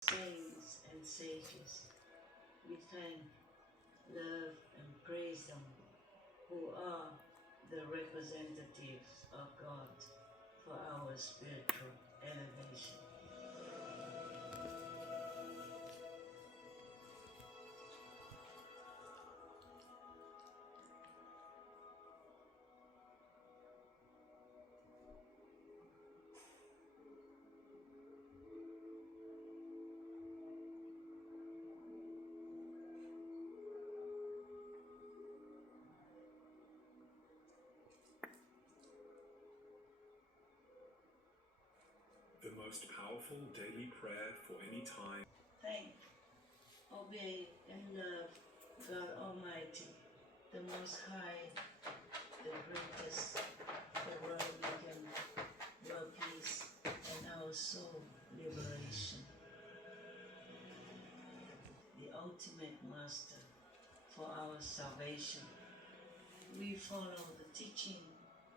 saints and sages. We thank, love, and praise them, who are the representatives of God for our spiritual elevation. The most powerful daily prayer for any time. Thank, obey, and love God Almighty, the Most High, the greatest, the world beacon, world peace, and our soul liberation. The ultimate master for our salvation. We follow the teaching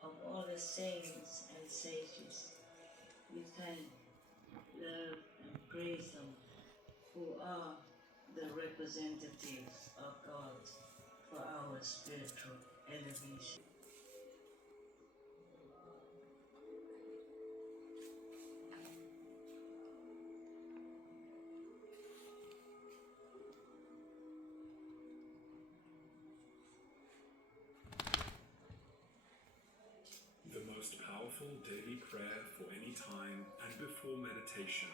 of all the saints and sages. We thank, love, and praise them, who are the representatives of God for our spiritual elevation. The most powerful daily prayer for any time and before meditation.